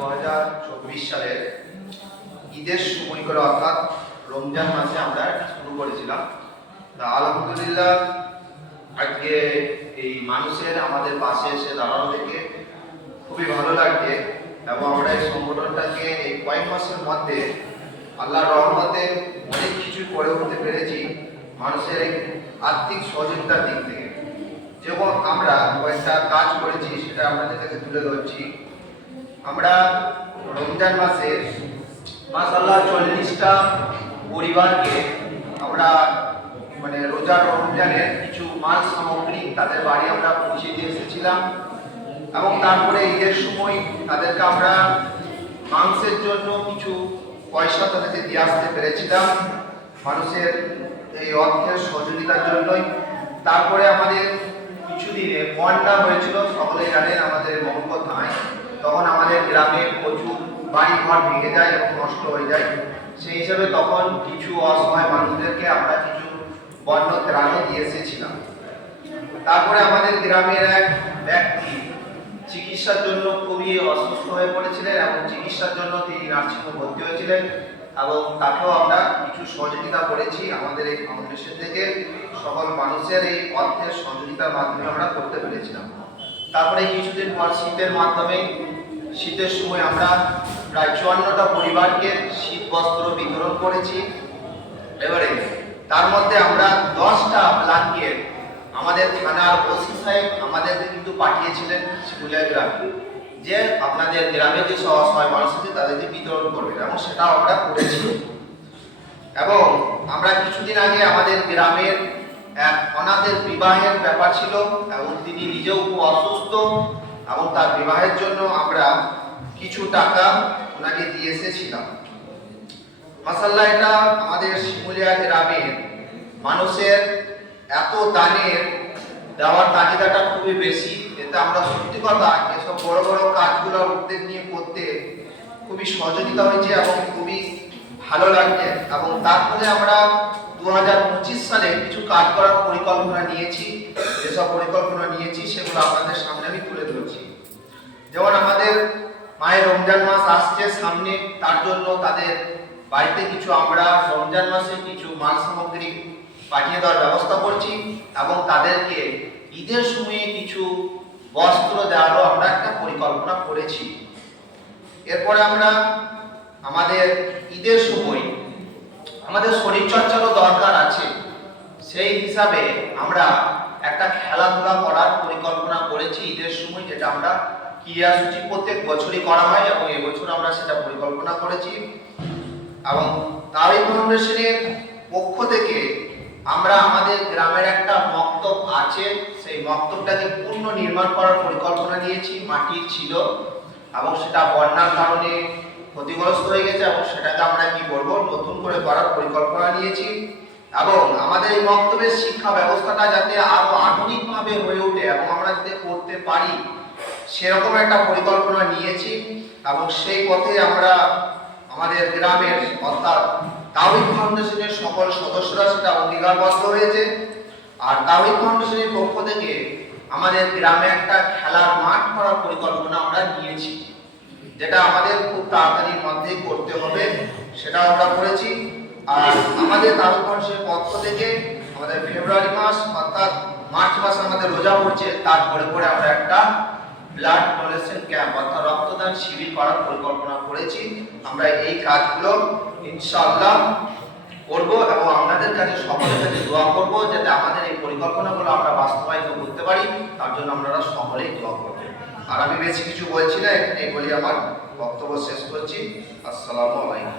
2024 সালের ঈদের সময় করে অর্থাৎ রমজান মাসে আমরা শুরু করেছিলাম। তা আলহামদুলিল্লাহ আজকে এই মানুষের আমাদের পাশে এসে দাঁড়ানো দেখে খুবই ভালো লাগছে এবং আমরা এই সংগঠনটাকে এই কয়েক মাসের মধ্যে আল্লাহর রহমতে অনেক কিছু করে উঠতে পেরেছি মানুষের এই আর্থিক সহযোগিতার দিক থেকে। যেমন আমরা কয়েকটা কাজ করেছি সেটা আপনাদের কাছে তুলে ধরছি। আমরা রমজান মাসে মাশাআল্লাহ 40টা পরিবারকে আমরা রোজার রমজানের কিছু মাল সামগ্রী তাদের বাড়ি আমরা পৌঁছে দিয়ে এসেছিলাম এবং তারপরে ঈদের সময় তাদেরকে আমরা মাংসের জন্য কিছু পয়সা তাদেরকে দিয়ে আসতে পেরেছিলাম মানুষের এই অর্থের সহযোগিতার জন্যই। তারপরে আমাদের কিছুদিনে বন্যা হয়েছিল, সকলেই জানেন আমাদের মোহাম্মদ থানায়, তখন আমাদের গ্রামে প্রচুর বাড়ি ঘর ভেঙে যায় এবং নষ্ট হয়ে যায়। সেই হিসাবে তখন কিছু অসহায় মানুষদেরকে আমরা কিছু বন্য ত্রাণও দিয়ে এসেছিলাম। তারপরে আমাদের গ্রামের এক ব্যক্তি চিকিৎসার জন্য খুবই অসুস্থ হয়ে পড়েছিলেন এবং চিকিৎসার জন্য তিনি নার্সিংহোমে ভর্তি হয়েছিলেন এবং তাকেও আমরা কিছু সহযোগিতা করেছি আমাদের এই ফাউন্ডেশন থেকে। সকল মানুষের এই অর্থের সহযোগিতার মাধ্যমে আমরা করতে পেরেছিলাম। তারপরে কিছুদিন পর শীতের সময় আমরা প্রায় 54টা পরিবারকে শীত বস্ত্র বিতরণ করেছি। এবারে তার মধ্যে আমরা 10টা ব্ল্যাঙ্কেট আমাদের থানার ওসি সাহেব আমাদেরকে কিন্তু পাঠিয়েছিলেন শিমুলিয়া গ্রামে, যে আপনাদের গ্রামে যে অসহায় মানুষ আছে তাদেরকে বিতরণ করবেন, এবং সেটাও আমরা করেছি। এবং আমরা কিছুদিন আগে আমাদের গ্রামের এক অনাথের বিবাহের ব্যাপার ছিল এবং তিনি নিজেও খুব অসুস্থ এবং তার বিবাহের জন্য আমরা কিছু টাকা ওনাকে দিয়ে এসেছিলাম। মাশাআল্লাহ, এটা আমাদের শিমুলিয়া গ্রামের মানুষের এত দানের দেওয়ার তাগিদাটা খুবই বেশি। এতে আমরা সত্যি কথা এসব বড় বড় কাজগুলোর উদ্যোগ নিয়ে করতে খুবই সহযোগিতা হয়েছে এবং খুবই ভালো লাগছে। এবং তারপরে আমরা 2025 সালে কিছু কাজ করার পরিকল্পনা নিয়েছি। যেসব পরিকল্পনা নিয়েছি সেগুলো আপনাদের সামনে আমি তুলে ধরছি। যেমন আমাদের মায়ের রমজান মাস আসছে সামনে, তার জন্য তাদের বাড়িতে কিছু আমরা রমজান মাসে কিছু মাল সামগ্রী পাঠিয়ে দেওয়ার ব্যবস্থা করছি এবং তাদেরকে ঈদের সময়ে কিছু বস্ত্র দেওয়ারও আমরা একটা পরিকল্পনা করেছি। এরপরে আমরা আমাদের ঈদের সময় আমাদের শরীরচর্চারও দরকার আছে, সেই হিসাবে আমরা একটা খেলাধুলা করার পরিকল্পনা করেছি ঈদের সময়, যেটা আমরা ক্রীড়াসূচি প্রত্যেক বছরই করা হয় এবং এবছর আমরা সেটা পরিকল্পনা করেছি। এবং তাওহীদ ফাউন্ডেশনের পক্ষ থেকে আমরা আমাদের গ্রামের একটা মক্তব আছে, সেই মক্তবটাকে পূর্ণ নির্মাণ করার পরিকল্পনা নিয়েছি। মাটির ছিল এবং সেটা বন্যার কারণে ক্ষতিগ্রস্ত হয়ে গেছে এবং সেটাকে আমরা কি করব, নতুন করে করার পরিকল্পনা নিয়েছি। এবং আমাদের এই মক্তবের শিক্ষা ব্যবস্থাটা যাতে আরো আধুনিকভাবে হয়ে ওঠে এবং আমরা যাতে করতে পারি সেরকম একটা পরিকল্পনা নিয়েছি। এবং সেই পথে আমরা আমাদের গ্রামের অর্থাৎ তাওহীদ ফাউন্ডেশনের সকল সদস্যরা সেটা অঙ্গীকারবদ্ধ হয়েছে। আর তাওহীদ ফাউন্ডেশনের পক্ষ থেকে আমাদের গ্রামে একটা খেলার মাঠ করার পরিকল্পনা আমরা নিয়েছি, যেটা আমাদের খুব তাড়াতাড়ির মধ্যেই করতে হবে, সেটা আমরা করেছি। আর আমাদের তাওহীদ ফাউন্ডেশনের পক্ষ থেকে আমাদের ফেব্রুয়ারি মাস অর্থাৎ মার্চ মাস আমাদের রোজা পড়ছে, তারপরে আমরা একটা ব্লাড ডোনেশন ক্যাম্প অর্থাৎ রক্তদান শিবির করার পরিকল্পনা করেছি। আমরা এই কাজগুলো ইনশাআল্লাহ করব এবং আপনাদের কাছে সকলের কাছে দোয়া করব যাতে আমাদের এই পরিকল্পনাগুলো আমরা বাস্তবায়িত করতে পারি, তার জন্য আপনারা সকলেই দোয়া করবেন। আর আমি বেশি কিছু বলছি না, এই বলি আমার বক্তব্য শেষ করছি। আসসালামু আলাইকুম।